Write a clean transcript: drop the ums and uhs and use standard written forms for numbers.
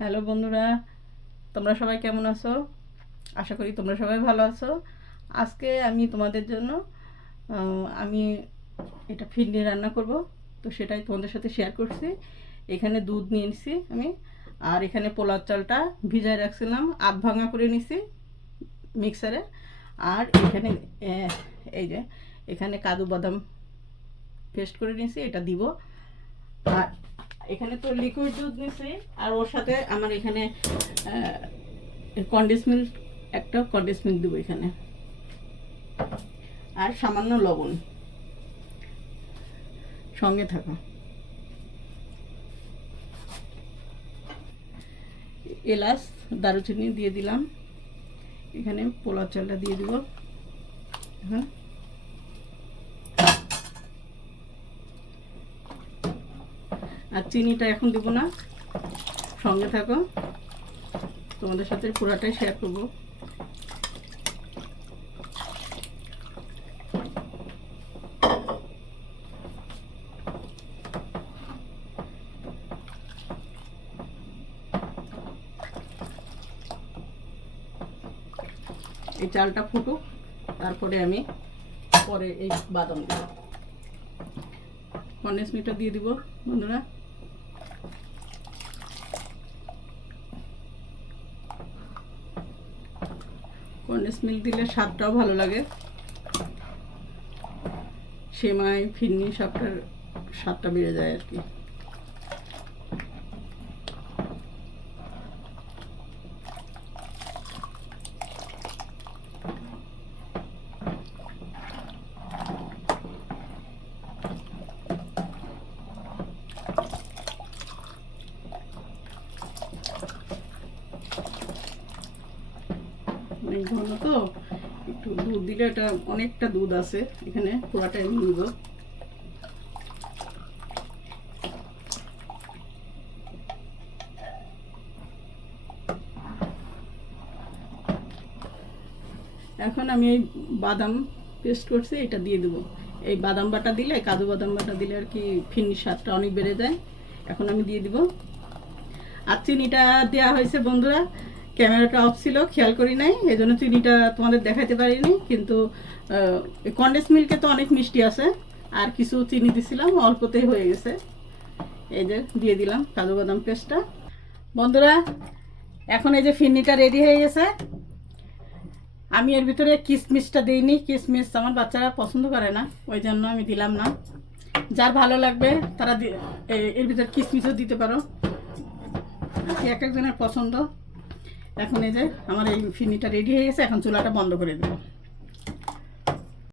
Hello বন্ধুরা, তোমরা সবাই কেমন আছো? আশা করি তোমরা সবাই ভালো আছো। আজকে আমি তোমাদের জন্য আমি এটা ফিরনি রান্না করব, তো সেটাই তোমাদের সাথে শেয়ার করছি। এখানে দুধ নিয়ে নিছি আমি, আর এখানে পোলাও চালটা ভিজায় রাখছিলাম, আধ ভাঙা করে নিছি মিক্সারে। আর এখানে এই যে এখানে কাজু বাদাম পেস্ট করে নিয়েছি, এটা দিব। আর এখানে তো লিকুইড দুধ নিয়েছি, আর ওর সাথে আমার এখানে কন্ডেন্স মিল্ক, একটা কন্ডেন্স মিল্ক দেবো এখানে, আর সামান্য লবণ। সঙ্গে থাকো। এলাচ দারুচিনি দিয়ে দিলাম, এখানে পোলাও চালটা দিয়ে দিব। হ্যাঁ, আর চিনিটা এখন দিব না, সঙ্গে থাকো, তোমাদের সাথে পুরাটাই শেয়ার করবো। এই চালটা ফুটুক, তারপরে আমি পরে এই বাদাম দেব। কন্ডেন্স মিল্কটা দিয়ে দিব বন্ধুরা। কন্ডেন্স মিল্ক দিলে স্বাদটাও ভালো লাগে, সেমাই ফিরনি সবটার স্বাদটা বেড়ে যায় আর কি। অনেক ঘন তো, একটু দুধ দিলে, এটা অনেকটা দুধ আছে এখানে, পুরাটাই আমি নিব। এখন আমি এই বাদাম পেস্ট করছি, এটা দিয়ে দেবো। এই বাদাম বাটা দিলে, কাজু বাদাম বাটা দিলে আর কি ফিরনির স্বাদটা অনেক বেড়ে যায়। এখন আমি দিয়ে দিব। আর চিনিটা দেওয়া হয়েছে বন্ধুরা, ক্যামেরাটা অফ ছিল, খেয়াল করি নাই, এই জন্য চিনিটা তোমাদের দেখাতে পারিনি। কিন্তু কন্ডেন্স মিল্কে তো অনেক মিষ্টি আছে, আর কিছু চিনি দিছিলাম, অল্পতেই হয়ে গেছে। এই যে দিয়ে দিলাম কাজু বাদাম পেস্টটা বন্ধুরা। এখন এই যে ফিরনিটা রেডি হয়ে গেছে। আমি এর ভিতরে কিশমিশটা দিইনি, কিশমিশ আমার বাচ্চারা পছন্দ করে না, ওই জন্য আমি দিলাম না। যার ভালো লাগবে তারা এর ভিতরে কিশমিশও দিতে পারো, এক একজনের পছন্দ। এখন এই যে আমার এই ফিরনিটা রেডি হয়ে গেছে, এখন চুলাটা বন্ধ করে দেবো।